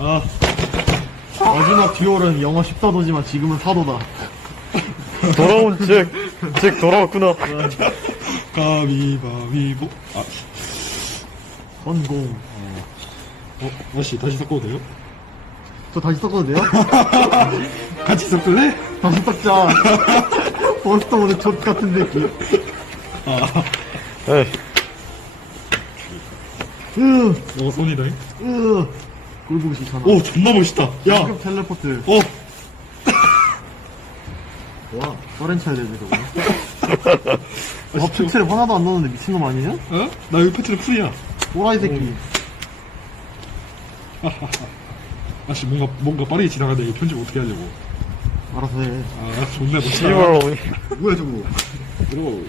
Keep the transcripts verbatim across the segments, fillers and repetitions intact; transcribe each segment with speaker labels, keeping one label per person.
Speaker 1: 아 마지막 듀얼은 영하 십사 도지만 지금은 사 도다.
Speaker 2: 돌아온 잭, 잭 돌아왔구나.
Speaker 1: 가위바위보. 아 성공.
Speaker 3: 어, 다시, 다시 섞어도 돼요?
Speaker 1: 저 다시 섞어도 돼요?
Speaker 3: 같이 섞을래?
Speaker 1: 다시 섞자. 벌써 오늘 젖 같은 새끼.
Speaker 2: 에이,
Speaker 1: 으,
Speaker 3: 어, 손이다.
Speaker 1: 으. 꼴보기 싫잖아.
Speaker 3: 오, 존나 멋있다. 야,
Speaker 1: 방금 텔레포트.
Speaker 3: 어,
Speaker 1: 와, 서렌차야 되네, 저거. 와, 패트를 하나도 안 넣었는데 미친놈 아니냐?
Speaker 3: 어? 나 여기 패트는 풀이야.
Speaker 1: 또라이 새끼.
Speaker 3: 아씨, 뭔가, 뭔가 빠르게 지나가는데 이거 편집 어떻게 하려고.
Speaker 1: 알아서 해.
Speaker 3: 아, 존나 멋있다.
Speaker 2: 씨발로.
Speaker 1: 뭐야, 저거.
Speaker 3: 들어.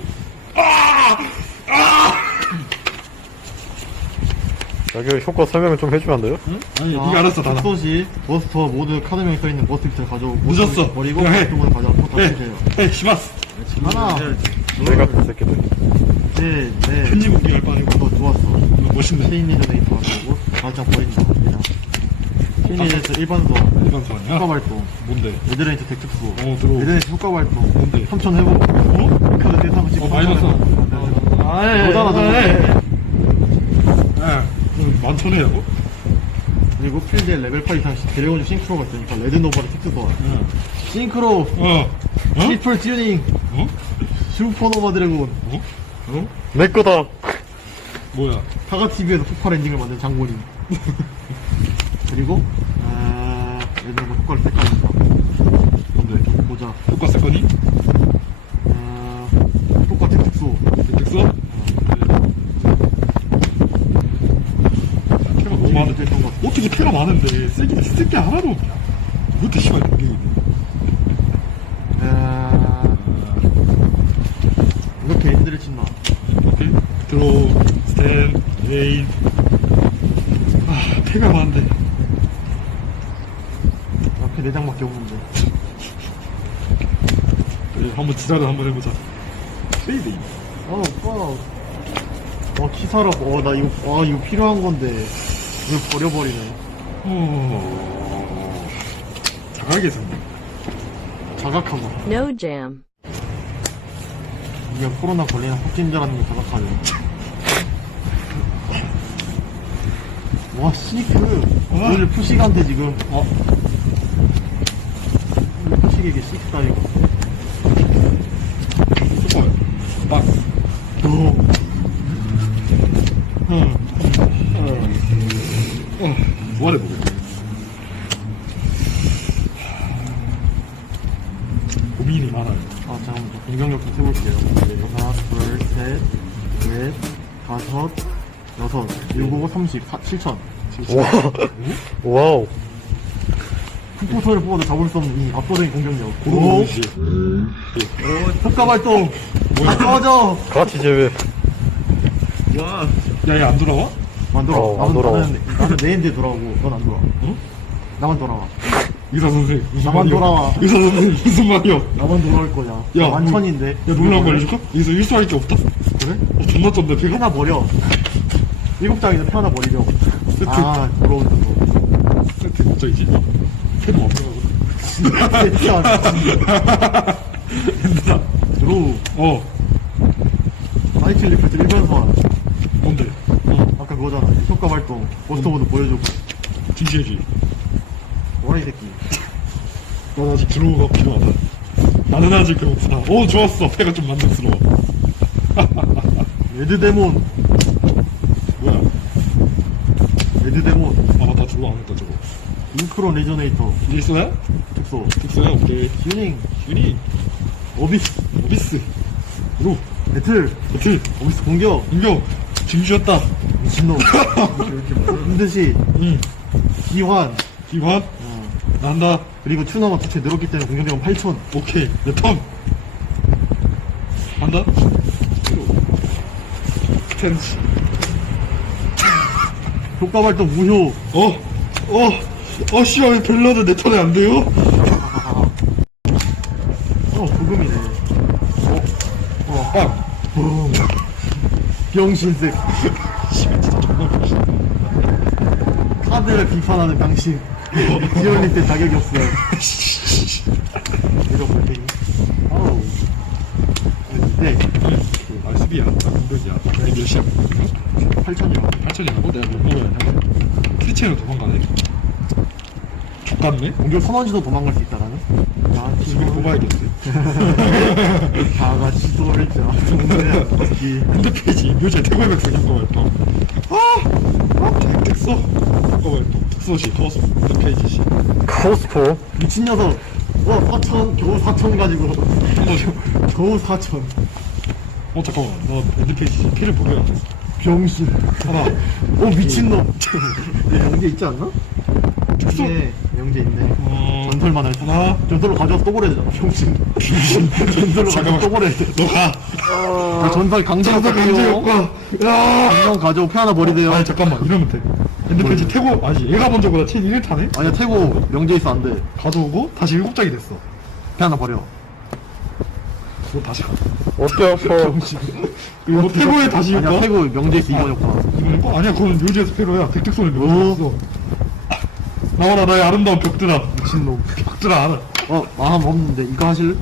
Speaker 2: 여기 효과 설명을 좀 해주면 안 돼요?
Speaker 3: 응? 아니, 니가 알았어, 다.
Speaker 1: 소시 버스터 모두 카드명이 써있는 버스트를 가져오고
Speaker 3: 늦었어.
Speaker 1: 버리고
Speaker 3: 야, 해.
Speaker 1: 버스트를 가져와 또
Speaker 3: 해,
Speaker 1: 다시 해요.
Speaker 3: 해, 시마스.
Speaker 1: 하나,
Speaker 2: 내 같은 새끼들.
Speaker 1: 네, 네.
Speaker 3: 편집 우기 할 바니고.
Speaker 1: 어, 좋았어.
Speaker 3: 멋있네.
Speaker 1: 체인 리저네이터 가져오고 가장 버린다. 갑니다. 체인 리저네이터 일반 소환,
Speaker 3: 일반 소환이야?
Speaker 1: 효과 발동,
Speaker 3: 뭔데?
Speaker 1: 레드레인트 덱특수,
Speaker 3: 어, 들어.
Speaker 1: 레드레인트 효과 발동,
Speaker 3: 뭔데?
Speaker 1: 삼천 회복,
Speaker 3: 어?
Speaker 1: 카드 대상을 찍고
Speaker 3: 어, 마이너스.
Speaker 1: 아예 너잖아, 저거.
Speaker 3: 야, 만천회라고?
Speaker 1: 그리고 필드에 레벨 팔 이상 드래곤즈 싱크로가 있으니까 레드노바를 틱스 소환.
Speaker 3: 응.
Speaker 1: 싱크로,
Speaker 3: 어. 어?
Speaker 1: 트리플 튜닝,
Speaker 3: 어?
Speaker 1: 슈퍼노바 드래곤.
Speaker 3: 어? 어?
Speaker 2: 내 거다.
Speaker 3: 뭐야?
Speaker 1: 사과티비에서 폭발 엔딩을 만든 장본인. 그리고, 아, 레드노바 효과를 헷갈린다.
Speaker 3: 뭔데?
Speaker 1: 좀 보자.
Speaker 3: 효과 사건이?
Speaker 1: 아, 효과 특특소.
Speaker 3: 됐어? 패가 너무 많은데.
Speaker 1: 됐던 것 같아.
Speaker 3: 어떻게 패가 많은데 세기는 쓸 게 하나도 없냐? 이것도 씨발 공격이네.
Speaker 1: 아, 이렇게 엔드를 친다.
Speaker 3: 오케이. 드로우, 스탠, 레인. 아, 패가 많은데.
Speaker 1: 앞에 네 장밖에 없는데.
Speaker 3: 그래, 한번 지랄을 한번 해보자. 페이데이.
Speaker 1: 어, 오빠. 어, 키사라, 어, 나 이거, 와, 이거 필요한 건데. 이걸 버려버리네.
Speaker 3: 어... 자각의 성능.
Speaker 1: 자각하고.
Speaker 4: No jam.
Speaker 1: 이게 코로나 걸리는 확진자라는 걸 자각하네. 와, 시크. 오늘 푸시한테 지금,
Speaker 3: 어?
Speaker 1: 푸시에게 시크 따위고.
Speaker 3: 슈퍼. 빡.
Speaker 1: 오.
Speaker 3: 어. 어. 부활해보겠다. 고민이 많아요.
Speaker 1: 아, 잠깐만, 공격력 좀 세볼게요. 하나, 둘, 셋, 넷, 다섯, 여섯, 일곱, 삼십, 사, 칠천.
Speaker 2: 와, 와우.
Speaker 1: 풋포터를 뽑아도 잡을 수 없는 이 압도적인 공격력.
Speaker 3: 오.
Speaker 1: 오, 효과 발동!
Speaker 3: 뭐야?
Speaker 1: 꺼져!
Speaker 2: 같이 제외.
Speaker 3: 와. 야, 얘 안 돌아와?
Speaker 1: 안 돌아와.
Speaker 2: 어, 안
Speaker 1: 나는,
Speaker 2: 돌아와.
Speaker 1: 나는, 나는 내 엔드에 돌아오고, 넌 안 돌아와.
Speaker 3: 어?
Speaker 1: 나만 돌아와.
Speaker 3: 의사 선생. 무슨
Speaker 1: 나만
Speaker 3: 말이야?
Speaker 1: 돌아와.
Speaker 3: 의사 선생 무슨 말이야?
Speaker 1: 나만 돌아올 거냐.
Speaker 3: 야,
Speaker 1: 만천인데.
Speaker 3: 야, 놀라운 거 알려줄까? 여기서 일수할 게 없다?
Speaker 1: 그래?
Speaker 3: 어, 존나 쩐다, 배가.
Speaker 1: 하나 버려. 일곱 장에서 표 하나 버리려.
Speaker 3: 세트.
Speaker 1: 아, 돌아온다, 너.
Speaker 3: 세트 못 짜이지? 패도 완벽하거든.
Speaker 1: 진짜.
Speaker 3: 힘들다.
Speaker 1: 드로우.
Speaker 3: 어,
Speaker 1: 나이트 리프트 일변 소환.
Speaker 3: 뭔데?
Speaker 1: 아까 그거잖아. 효과 발동. 버스터 모드 보여주고.
Speaker 3: 진시해지.
Speaker 1: 뭐라, 이 새끼.
Speaker 3: 난 아직 드로우가 필요하다. 나는 아직 배고프다. 오, 좋았어. 패가 좀 만족스러워.
Speaker 1: 레드데몬.
Speaker 3: 뭐야?
Speaker 1: 레드데몬.
Speaker 3: 아, 맞다. 드로우 안 했다, 저거.
Speaker 1: 잉크론 레저네이터.
Speaker 3: 일소야?
Speaker 1: 특소.
Speaker 3: 특소야? 오케이.
Speaker 1: 튜닝.
Speaker 3: 유니.
Speaker 1: 어비스.
Speaker 3: 오비스. 드로우.
Speaker 1: 배틀.
Speaker 3: 오케이.
Speaker 1: 어비스 공격.
Speaker 3: 공격. 징주였다.
Speaker 1: 미친놈. 힘드시.
Speaker 3: 응.
Speaker 1: 기환.
Speaker 3: 기환. 난다.
Speaker 1: 그리고 튜너가 부채 늘었기 때문에 공격력은 팔천.
Speaker 3: 오케이. 내 턴. 한다. 텐스.
Speaker 1: 효과 발동 무효.
Speaker 3: 어. 어. 어, 씨발, 왜 벨라드 내 턴에 안 돼요?
Speaker 1: 어, 조금이네.
Speaker 3: 어, 빵.
Speaker 1: 붕. 병신색.
Speaker 3: 씨발, 진짜 정말 멋있다.
Speaker 1: 카드 카드를 비판하는 당신. 디올리트 자격이 없어요. 이거 볼 테니. 아우. 근데,
Speaker 3: 아 수비야. 나 공격이야. 내 몇이야?
Speaker 1: 팔천이요.
Speaker 3: 팔천이라고? 내가 못 먹어야 돼. 스위치로 도망가네. 족같네.
Speaker 1: 공격 선언지도 도망갈 수 있다라는? 아,
Speaker 3: 수비 뽑아야겠지.
Speaker 1: 다 같이 돌자. 이
Speaker 3: 핸드페이지 묘제 태고의 백성 효과 발동. 아! 아! 택택서 효과 발동. 특수시 더스 핸드페이지 시.
Speaker 2: 코스포.
Speaker 1: 미친 녀석. 어, 사천, 겨우 사천 가지고.
Speaker 3: 어,
Speaker 1: 겨우 사천.
Speaker 3: 어 잠깐만. 너 핸드페이지 시 피를 보게 안 됐어.
Speaker 1: 병신.
Speaker 3: 하나.
Speaker 1: 오, 미친놈. 네, 영재 있지 않나?
Speaker 3: 특수.
Speaker 1: 이게 영재 있네.
Speaker 3: 어.
Speaker 1: 전설만 할 때.
Speaker 3: 하나.
Speaker 1: 전설로 가져와서 또 보내야 되잖아, 병신. 전설로 가져와서 또 보내야 돼.
Speaker 3: 너 가.
Speaker 1: 아, 전설 강제
Speaker 3: 전설 강제 효과. 야.
Speaker 1: 강령 가져오, 표 하나 버리대요.
Speaker 3: 아니 잠깐만 이러면 돼. 핸드페이지 태고 아니 얘가 먼저보다 체인 일 타네.
Speaker 1: 아니야, 태고 명제 있어, 안 돼.
Speaker 3: 가져오고 다시 일곱 장이 됐어.
Speaker 1: 표 하나 버려.
Speaker 3: 그거 다시 가.
Speaker 2: 어깨 아파.
Speaker 3: 이거 태고에 다시
Speaker 1: 아니야,
Speaker 3: 효과.
Speaker 1: 태고 명제 있어, 이번 효과.
Speaker 3: 이건 거 아니야 그건 묘지에서 패로야. 득득손을
Speaker 1: 오.
Speaker 3: 묘지에서. 나와라 나의 아름다운 벽들아.
Speaker 1: 미친놈.
Speaker 3: 벽들아 알아.
Speaker 1: 어, 마음 없는데, 이거 하실?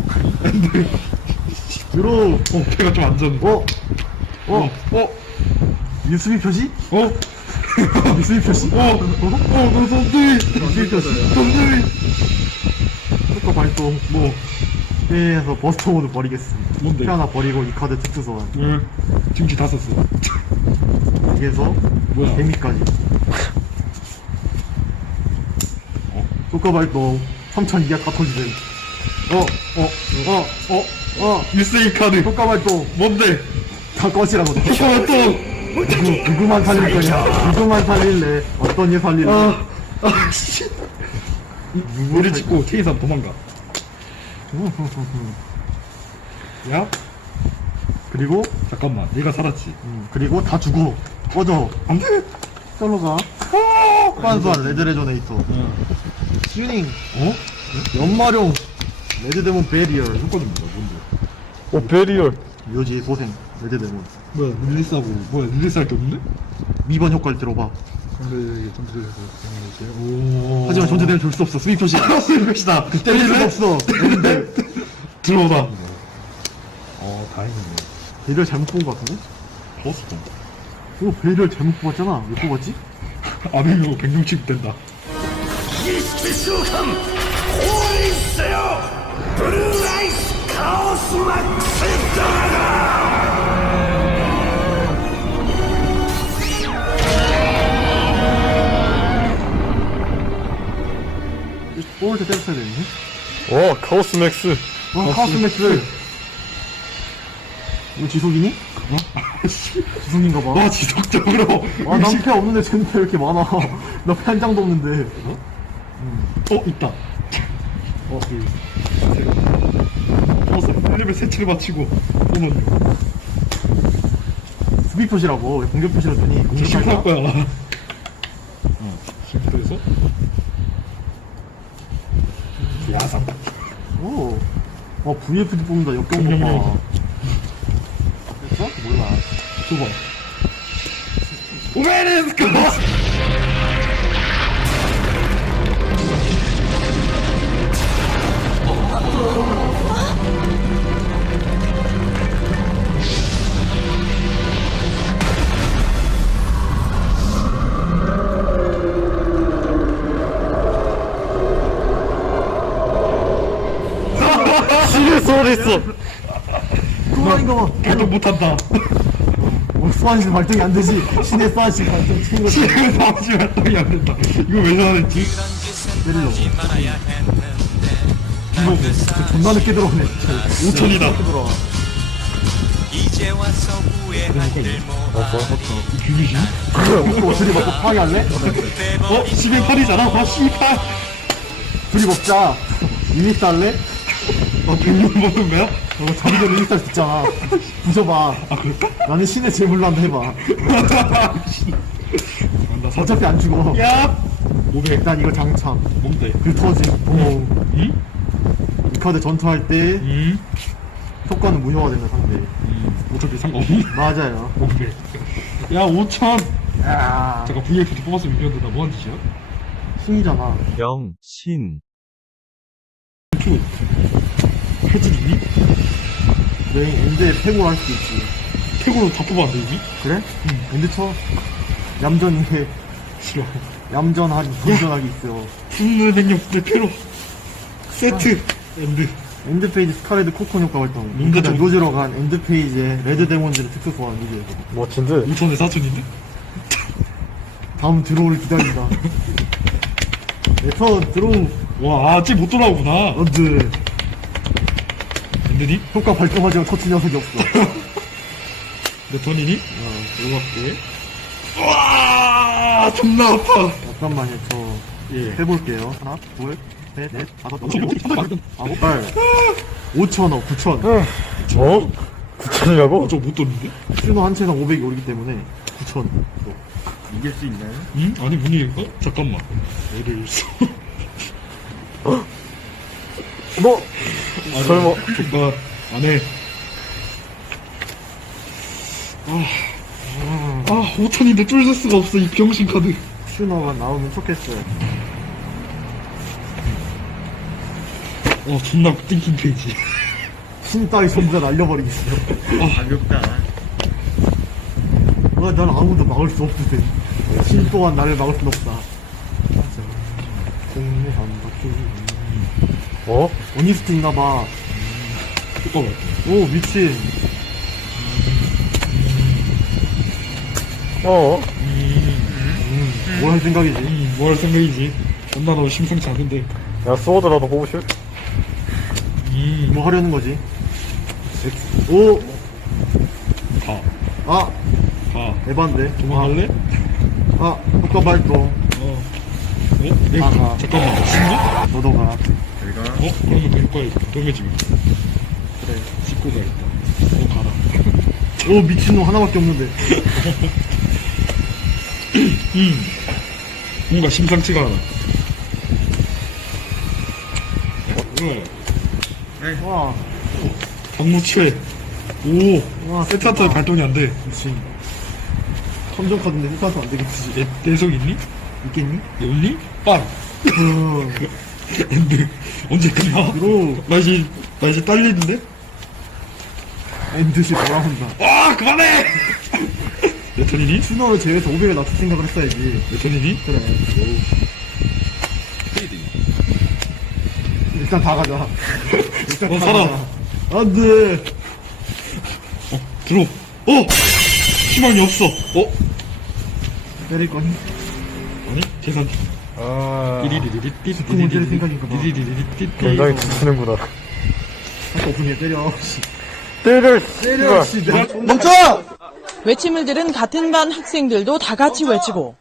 Speaker 1: 들어.
Speaker 3: 어 패가 좀 안전.
Speaker 1: 어? 어?
Speaker 3: 어?
Speaker 1: 유수비 표시?
Speaker 3: 어?
Speaker 1: 유수비 표시?
Speaker 3: 어? 어? 어? 너 덤들이.
Speaker 1: 유수비 표시.
Speaker 3: 덤들이.
Speaker 1: 효과 발동.
Speaker 3: 뭐?
Speaker 1: 해서 버스터 모드 버리겠습니다.
Speaker 3: 뭔데?
Speaker 1: 표 하나 버리고 이 카드 특수 소환.
Speaker 3: 응. 증기 다 썼어.
Speaker 1: 여기에서
Speaker 3: 뭐야?
Speaker 1: 데미까지. 효과 발동. 삼천 이하 다 터지든. 어, 어, 어, 어, 어.
Speaker 3: 유세이 카드.
Speaker 1: 효과 발동.
Speaker 3: 뭔데?
Speaker 1: 다 꺼지라고.
Speaker 3: 효과 또.
Speaker 1: 누구, 누구만 살릴 거냐? 누구만 살릴래? 어떤 애 살릴래?
Speaker 3: 아. 아 씨. 누구를 찍고 테이산 도망가. 야?
Speaker 1: 그리고,
Speaker 3: 잠깐만 얘가 살았지.
Speaker 1: 음, 그리고 다 죽어. 꺼져.
Speaker 3: 안돼.
Speaker 1: 떨로 가. 환수한 레드 레조네이터. 튜닝.
Speaker 3: 어?
Speaker 1: 연마룡. 레드 데몬 베리얼.
Speaker 3: 효과 좀 뭐야 뭔데?
Speaker 2: 오, 베리얼.
Speaker 1: 묘지 소생. 레드 데몬.
Speaker 3: 뭐야 릴리스하고 뭐야 릴리스 할 게 없는데?
Speaker 1: 미번 효과를 들어봐.
Speaker 3: 근데 전투에서 오.
Speaker 1: 하지만 전제대는 줄 수 없어. 수입 표시.
Speaker 3: 수입 표시다.
Speaker 1: 때릴 수가 없어. 근데
Speaker 3: 들어오다. 어 다행이네.
Speaker 1: 베리얼 잘못 본 것 같은데?
Speaker 3: 버스
Speaker 1: 이거 베리얼 잘못 뽑았잖아. 왜 뽑았지?
Speaker 3: 아메리고 백육십 된다.
Speaker 1: 뽑을 때 때렸어야 되는데?
Speaker 2: 와, 카오스 맥스.
Speaker 1: 와, 카우스 맥스. 이거 지속이니?
Speaker 3: 어?
Speaker 1: 지속인가 봐.
Speaker 3: 와 지속적으로.
Speaker 1: 아, 난패 없는데 쟤는 패 왜 이렇게 많아? 나 패 한 장도 없는데.
Speaker 3: 어 있다.
Speaker 1: 어, 예.
Speaker 3: 버스 일 레벨 세치를 마치고 오면
Speaker 1: 수비 표시라고. 왜 공격 표시로 되니? 공격
Speaker 3: 실패할
Speaker 1: 표시야?
Speaker 3: 거야. 어 실패해서 야상.
Speaker 1: 오. 어, 브이에프디 뽑는다. 역경
Speaker 3: 공룡
Speaker 1: 봐.
Speaker 3: 영상.
Speaker 1: 됐어? 몰라.
Speaker 3: 두 번. 오메르스크.
Speaker 2: 신의 소리 있어.
Speaker 1: 그만인가 봐.
Speaker 3: 발동 못한다.
Speaker 1: 어, 수완씨 발동이 안 되지. 신의 수완씨 발동 친구
Speaker 3: 지금 다시 활동이 안 된다. 이거 왜 저러는지.
Speaker 1: 때리려고. 이거 그 존나 늦게 들어오네.
Speaker 3: 오천이다.
Speaker 1: 들어와.
Speaker 4: 이제 와서 후회할 일
Speaker 3: 규리지?
Speaker 1: 또 둘이 먹고 파괴할래?
Speaker 3: 어? 십인 팔이잖아. 아 씨발.
Speaker 1: 둘이 먹자. 유니스 할래?
Speaker 3: 어 백육 먹는 거야?
Speaker 1: 어, 자기 전에 유니스 할수 있잖아. 부숴봐.
Speaker 3: 아 그럴까?
Speaker 1: 나는 신의 제물로 한번 해봐.
Speaker 3: 나
Speaker 1: 어차피 안 죽어.
Speaker 3: 야. 오백.
Speaker 1: 일단 이거 장참.
Speaker 3: 뭔데?
Speaker 1: 그 터짐. 어.
Speaker 3: 응?
Speaker 1: 이 카드 전투할 때
Speaker 3: 응?
Speaker 1: 효과는 무효화되는 상대.
Speaker 3: 응. 어차피 상관없니?
Speaker 1: 맞아요.
Speaker 3: 오백. 야 오천.
Speaker 1: 아,
Speaker 3: 잠깐 브이에프도 뽑았으면 이겼는데 나 뭐한 짓이야?
Speaker 1: 신이잖아.
Speaker 4: 영, 신.
Speaker 3: 표 해줄 있니?
Speaker 1: 내 엔드에 패고 할 수도 있지.
Speaker 3: 태고로 다 뽑았는데 이미?
Speaker 1: 그래? 응. 엔드 쳐. 얌전히 해.
Speaker 3: 싫어.
Speaker 1: 얌전하기, 건전하기 있어.
Speaker 3: 분노의 능력 내 패로 세트 엔드.
Speaker 1: 엔드 페이지 스카레드 코콘 효과 활동.
Speaker 3: 뭔가 좀-
Speaker 1: 노즈로 간 엔드 페이지에 레드 데몬즈를 특수 소환 이게.
Speaker 2: 멋진데?
Speaker 3: 오천에 사천인데?
Speaker 1: 다음 드로우를 기다린다. 내턴 드로우
Speaker 3: 와 아직 못 돌아오구나.
Speaker 1: 언드.
Speaker 3: 엔드니?
Speaker 1: 효과 발동하지만 터치 녀석이 없어.
Speaker 3: 내 턴이니?
Speaker 1: 어,
Speaker 3: 들어갈게. 와 존나 아파.
Speaker 1: 잠깐만요. 저
Speaker 3: 예.
Speaker 1: 해볼게요. 하나, 둘, 셋, 넷, 다섯, 여섯,
Speaker 3: 어,
Speaker 1: 일곱, 여덟, 아홉, 열. 오천원, 구천.
Speaker 2: 어? 구천이라고?
Speaker 3: 저 못 돌는데?
Speaker 1: 슈노 한 채당 오백이 오르기 때문에 구천. 이길 수 있나요?
Speaker 3: 응? 아니 문의일까? 잠깐만. 애를 써.
Speaker 2: 뭐? 설마.
Speaker 3: 조건 안해. 아 오천인데 뚫을 수가 없어 이 병신 카드.
Speaker 1: 슈노가 나오면 좋겠어요.
Speaker 3: 어 존나 띵킹 페이지.
Speaker 1: 신 따위 전부 다 날려버리겠어요.
Speaker 3: 아
Speaker 4: 가볍다.
Speaker 1: 와, 난 아무도 막을 수 없으세. 신 또한 나를 막을 순 없다. 공내 한 바퀴.
Speaker 2: 어?
Speaker 1: 오니스트인가봐.
Speaker 3: 잠깐만.
Speaker 1: 오, 미친.
Speaker 2: 어?
Speaker 1: 뭘 할 생각이지?
Speaker 3: 음, 뭐 할 생각이지? 존나 너 심상치 않은데.
Speaker 2: 야, 스워드라도 뽑으실?
Speaker 3: 음,
Speaker 1: 뭐 하려는 거지? 엑스. 오!
Speaker 3: 가.
Speaker 1: 아!
Speaker 3: 가.
Speaker 1: 에반데.
Speaker 3: 도망갈래?
Speaker 1: 아, 효과 발동.
Speaker 3: 어. 어? 내가,
Speaker 1: 아, 가.
Speaker 3: 잠깐만, 너 신나?
Speaker 1: 너도 가.
Speaker 3: 어? 그러면 될 거야. 너매지면
Speaker 1: 그래.
Speaker 3: 짚고 가겠다. 어, 가라.
Speaker 1: 오, 미친놈 하나밖에 없는데.
Speaker 3: 음. 뭔가 심상치가 않아. 어,
Speaker 1: 와,
Speaker 3: 박무추에. 오.
Speaker 1: 와,
Speaker 3: 세트한테 발동이 안 돼.
Speaker 1: 미친. 탐정 카드인데 흑화도 안 되겠지.
Speaker 3: 내, 내성 있니?
Speaker 1: 있겠니?
Speaker 3: 없니? 빵.
Speaker 1: 음,
Speaker 3: 엔드. 언제 끝나?
Speaker 1: 드로우.
Speaker 3: 나 이제, 나 이제 딸리는데?
Speaker 1: 엔드시 돌아온다.
Speaker 3: 아, 그만해! 내 턴이니?
Speaker 1: 슈너를 제외해서 오백을 낮출 생각을 했어야지.
Speaker 3: 내 턴이니?
Speaker 1: 그래. 일단 다 가자. 일단
Speaker 3: 어,
Speaker 1: 다
Speaker 3: 살아.
Speaker 1: 가자. 안 돼.
Speaker 3: 어, 들어. 어! 희망이 없어. 어?
Speaker 1: 때릴 거니?
Speaker 3: 아니, 계산.
Speaker 2: 아.
Speaker 3: 띠리리리리 띠
Speaker 1: 스쿠버 때릴 생각인가 봐.
Speaker 3: 띠리리리리 띠
Speaker 2: 굉장히 지치는구나.
Speaker 1: 할 거 없으니 때려.
Speaker 2: 때려!
Speaker 1: 때려,
Speaker 2: 씨발.
Speaker 1: 씨. 내가
Speaker 5: 멈춰! 외침을 들은 같은 반 학생들도 다 같이 외치고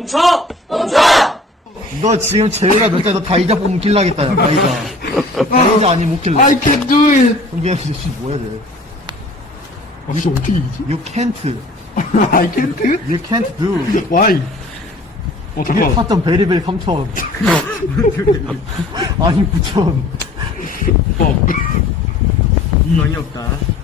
Speaker 1: 너 지금 제외가 몇 자, 너 다이자 뽑으면 킬나겠다, 야, 다이자. 다이자 아니면 못 킬라.
Speaker 3: I can do it!
Speaker 1: 그럼 씨, 뭐야, 쟤.
Speaker 3: 아, 진짜 어떻게 이기지?
Speaker 1: You can't.
Speaker 3: I can't?
Speaker 1: You can't do.
Speaker 3: Why? 어, 잠깐만.
Speaker 1: 사 점 베리베리 삼천. 아니, 구천.
Speaker 3: 어.
Speaker 1: 희망이 없다.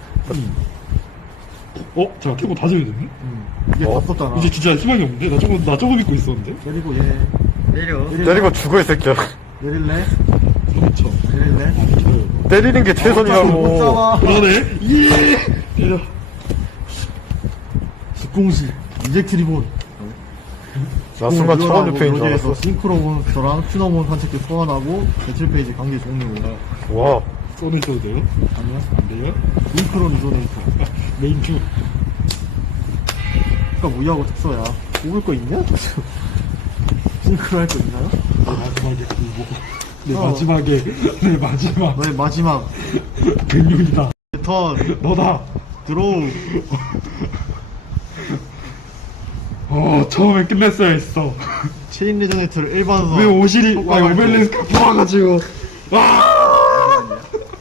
Speaker 3: 어? 잠깐, 태고 다 지어졌네?
Speaker 1: 이게 다 썼잖아.
Speaker 3: 이제 진짜 희망이 없는데? 나 저거, 나 저거 믿고 있었는데?
Speaker 1: 때리고 얘. 때려.
Speaker 2: 때리고 죽어, 이 새끼야.
Speaker 1: 내릴래?
Speaker 3: 그렇죠.
Speaker 1: 내릴래?
Speaker 3: 기다려.
Speaker 2: 때리는 게
Speaker 1: 못
Speaker 2: 최선이라고.
Speaker 1: 잡아.
Speaker 3: 그러네? 예! 때려.
Speaker 1: 직공시. 이젝트 리본.
Speaker 2: 나 순간 차원 유패인 줄 알았어.
Speaker 1: 싱크로몬 저랑 큐너몬 산책도 소환하고 배틀 페이지 관계 종료.
Speaker 2: 와.
Speaker 3: 쏘는 써도 돼요?
Speaker 1: 아니야?
Speaker 3: 안 돼요?
Speaker 1: 싱크로 리조네이터.
Speaker 3: 메인 큐.
Speaker 1: 그니까 무이하고 특서야. 뽑을 거 있냐? 싱크로 할 거 있나요?
Speaker 3: 내 마지막에 그거. 내
Speaker 1: 어.
Speaker 3: 마지막에, 내 마지막
Speaker 1: 너의 마지막
Speaker 3: 백룡이다.
Speaker 1: 턴
Speaker 3: 너다.
Speaker 1: 드로우.
Speaker 3: 어, 처음에 끝냈어야 했어.
Speaker 1: 체인 레저네이터를 일반선.
Speaker 3: 왜 오실이, 와,
Speaker 1: 효과가
Speaker 3: 오벨레스카 뽑아가지고. 와!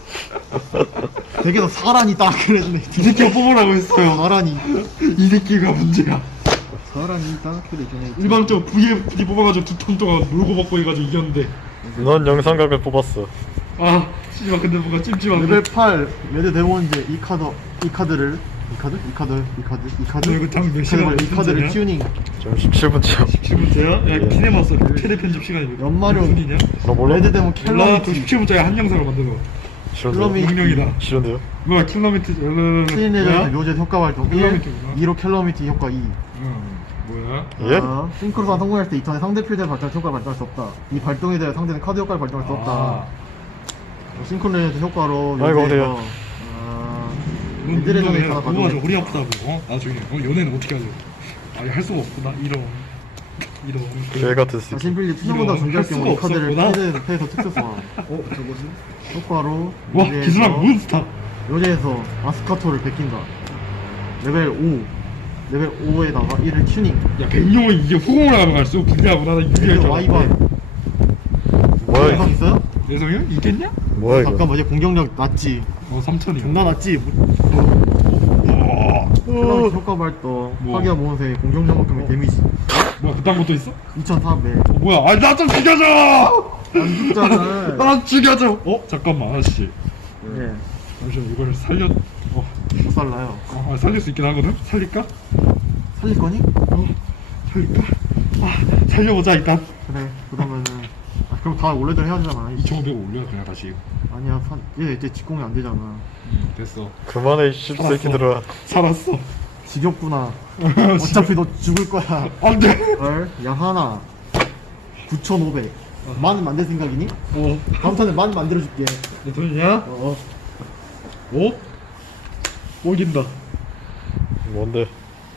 Speaker 1: 덱에서 사란이 딱 레저네이터.
Speaker 3: 이 새끼가 뽑으라고 했어요.
Speaker 1: 사란이.
Speaker 3: 이 새끼가 문제야.
Speaker 1: 사란이 딱 레저네이터.
Speaker 3: 일방적으로 브이에프디 뽑아가지고 두 턴 동안 놀고 먹고 해가지고 이겼는데.
Speaker 2: 넌 영상각을 뽑았어.
Speaker 3: 아, 씨발, 근데 뭔가 찜찜한데.
Speaker 1: 레벨 팔 레드 데몬즈 이 카드 이 카드를 이 카드? 이 카드? 이 카드? 이 카드?
Speaker 3: 너 이거 당 몇
Speaker 1: 이
Speaker 3: 시간
Speaker 1: 카드, 이 카드를
Speaker 3: 몇
Speaker 1: 튜닝.
Speaker 2: 지금 십칠 분째요.
Speaker 3: 십칠 분째야? 야
Speaker 2: 예.
Speaker 3: 키네마스 최대 편집 시간이 몇
Speaker 1: 연마룡.
Speaker 3: 분이냐?
Speaker 2: 나 몰라?
Speaker 1: 레드데몬
Speaker 3: 몰라 그
Speaker 1: 캘러미티.
Speaker 3: 십칠 분짜리 한 영상을 만들어
Speaker 2: 싫은데요?
Speaker 1: 킬러미-
Speaker 3: 명령이다
Speaker 2: 싫은데요?
Speaker 3: 뭐야 킬러미트
Speaker 1: 트윈레전드 묘제 효과 발동 일,
Speaker 3: 캘러미티구나.
Speaker 1: 이로 캘러미티 효과 이.
Speaker 3: 응 뭐야?
Speaker 2: 예?
Speaker 1: 아, 싱크로선 성공할 때 이 턴에 상대 필드의 발동 효과를 발동할 수 없다. 이 발동에 대해 상대는 카드 효과를 발동할 수 없다.
Speaker 3: 아.
Speaker 1: 싱크로레전드 효과로
Speaker 2: 아이고,
Speaker 1: 묘제에서
Speaker 2: 어디야.
Speaker 1: 아,
Speaker 3: 넌
Speaker 1: 레드레전드
Speaker 3: 운동해
Speaker 1: 하나
Speaker 3: 그거 가지고
Speaker 1: 가져오네.
Speaker 3: 허리 아프다고 어? 나중에 어? 연애는 어떻게 하죠? 아니 할 수가 없구나 이런 이런
Speaker 2: 개 같은
Speaker 1: 자,
Speaker 2: 새끼.
Speaker 1: 신필리 투명보다
Speaker 3: 이런
Speaker 1: 존재할
Speaker 3: 할
Speaker 1: 경우
Speaker 3: 수가
Speaker 1: 이 카드를
Speaker 3: 없었구나.
Speaker 1: 필드 패에서 특수 소환. 어? 저거지? 효과로
Speaker 3: 와
Speaker 1: 묘제에서-
Speaker 3: 기술한 몬스터
Speaker 1: 요제에서 아스카토를 베낀다. 레벨 오. 레벨 오에다가 이를 튜닝.
Speaker 3: 야 백룡은 이게 후공을 하면 갈수록 불리하구나 나 유리할
Speaker 1: 레벨
Speaker 3: 줄
Speaker 1: 와이반.
Speaker 3: 알았는데
Speaker 2: 뭐야
Speaker 1: 이성
Speaker 2: 이거?
Speaker 1: 있어요?
Speaker 3: 내성이 형? 이겠냐?
Speaker 2: 뭐야 이거?
Speaker 1: 잠깐만, 얘 공격력 낮지.
Speaker 3: 어 삼천이야
Speaker 1: 존나 낮지. 클럽 효과 발동.
Speaker 3: 뭐?
Speaker 1: 파괴와 모험새 공격력만큼의 데미지.
Speaker 3: 뭐야 그딴 것도 있어?
Speaker 1: 이천사백.
Speaker 3: 어, 뭐야 아니 나 좀 죽여줘!
Speaker 1: 안 죽잖아.
Speaker 3: 나 죽여줘! 어? 잠깐만 아저씨
Speaker 1: 예.
Speaker 3: 잠시만 이걸 살려 어,
Speaker 1: 못 살라요.
Speaker 3: 어 아, 살릴 수 있긴 하거든? 살릴까?
Speaker 1: 살릴 거니?
Speaker 3: 어 살릴까? 아 살려보자 일단
Speaker 1: 그래. 그러면은. 아, 그럼 다 원래대로 해야 되잖아.
Speaker 3: 이천오백 올려 그냥 다시
Speaker 1: 아니야, 산, 얘 이제 직공이 안 되잖아.
Speaker 3: 음, 됐어
Speaker 2: 그만해 이 씹새끼들아.
Speaker 3: 살았어
Speaker 1: 지겹구나. 어차피 너 죽을 거야.
Speaker 3: 안돼
Speaker 1: 헐, 야, 하나. 구천오백. 만 만들 생각이니?
Speaker 3: 어
Speaker 1: 다음 턴에 만 만들어줄게.
Speaker 3: 내 돈이냐?
Speaker 1: 어.
Speaker 3: 어? 오? 이긴다
Speaker 2: 뭔데?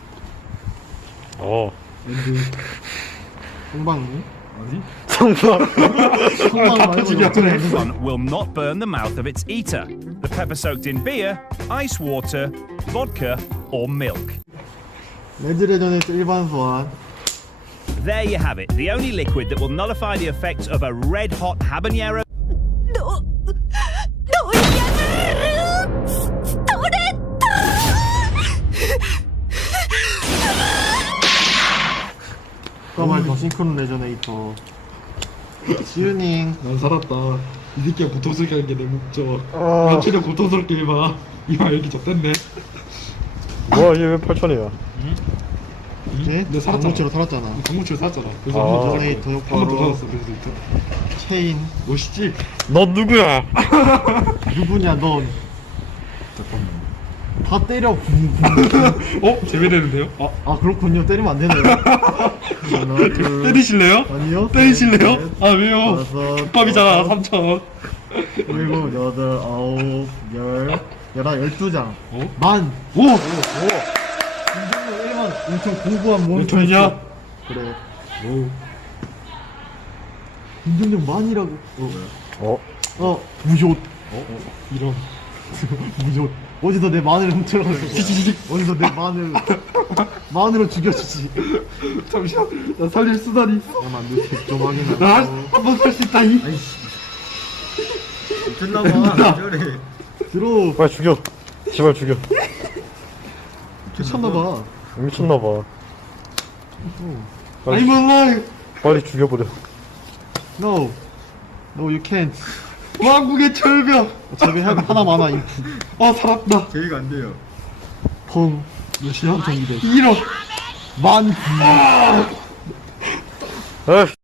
Speaker 2: 어.
Speaker 3: 엔드
Speaker 1: 성방이니?
Speaker 3: 아니?
Speaker 2: 성방.
Speaker 1: 성방 말고
Speaker 3: 터지게 하네.
Speaker 4: One will not burn the mouth of its eater. The pepper soaked in beer, ice water, vodka, or milk.
Speaker 1: 레드레전에서 일반 소환.
Speaker 4: There you have it, the only liquid that will nullify the effects of a red hot habanero.
Speaker 6: 너, 너야, 도레타!
Speaker 1: 까말 더 싱크론 레저네이터. 지유닝.
Speaker 3: 난 살았다 이 새끼가 고통스럽게 하는 게 내 목적
Speaker 2: 아.
Speaker 3: 나 최대한 고통스럽게 해봐 이마 이렇게 적댔네
Speaker 2: 뭐야 얘 왜 팔천이야?
Speaker 1: 이제
Speaker 3: 내 살았잖아.
Speaker 1: 강무치로 살았잖아.
Speaker 3: 강무치를 샀잖아 그래서
Speaker 2: 아.
Speaker 3: 한 번 더
Speaker 1: 레저네이터
Speaker 3: 샀고 한 번 더
Speaker 1: 효과로
Speaker 3: 받았어 그래서 이제
Speaker 1: 체인.
Speaker 3: 멋있지?
Speaker 2: 넌 누구야?
Speaker 1: 누구냐, 넌.
Speaker 3: 잠깐만
Speaker 1: 다 때려.
Speaker 3: 어? 재배되는데요? 아
Speaker 1: 아, 그렇군요. 때리면 안 되네요. 하나, 둘.
Speaker 3: 때리실래요?
Speaker 1: 아니요.
Speaker 3: 때리실래요?
Speaker 1: 셋,
Speaker 3: 아 왜요?
Speaker 1: 다섯,
Speaker 3: 국밥이잖아
Speaker 1: 여섯,
Speaker 3: 삼천
Speaker 1: 일곱, 여덟, 아홉, 열, 열한, 열두 장.
Speaker 3: 어?
Speaker 1: 만.
Speaker 3: 오!
Speaker 1: 공격력 일만 엄청 고고한 몬스터.
Speaker 3: 돈이냐?
Speaker 1: 그래.
Speaker 3: 오
Speaker 1: 공격력 만이라고. 어,
Speaker 2: 어?
Speaker 1: 어, 무효.
Speaker 3: 이런
Speaker 1: 무효. 어디서 내 마늘을 훔쳐가서. 어디서 내 마늘. 마늘을 죽여주지.
Speaker 3: 잠시만 나 살릴 수단이 있어
Speaker 1: 잠깐만, 누 좀 확인하고.
Speaker 3: 나한번 살 수 있다 이
Speaker 1: 됐나봐. 들어.
Speaker 2: 빨리 죽여. 제발 죽여.
Speaker 1: 괜찮나봐.
Speaker 2: 미쳤나봐. 빨리,
Speaker 3: I'm alive
Speaker 2: 빨리 죽여버려.
Speaker 1: No. No, you can't.
Speaker 3: 왕국의 철벽
Speaker 1: 저기 하나 하나 많아. 인프.
Speaker 3: 아 살았다
Speaker 1: 제의가 안 돼요. 펑.
Speaker 3: 몇이야?
Speaker 1: 삼천이백.
Speaker 3: 일억
Speaker 1: 만.
Speaker 2: 에이.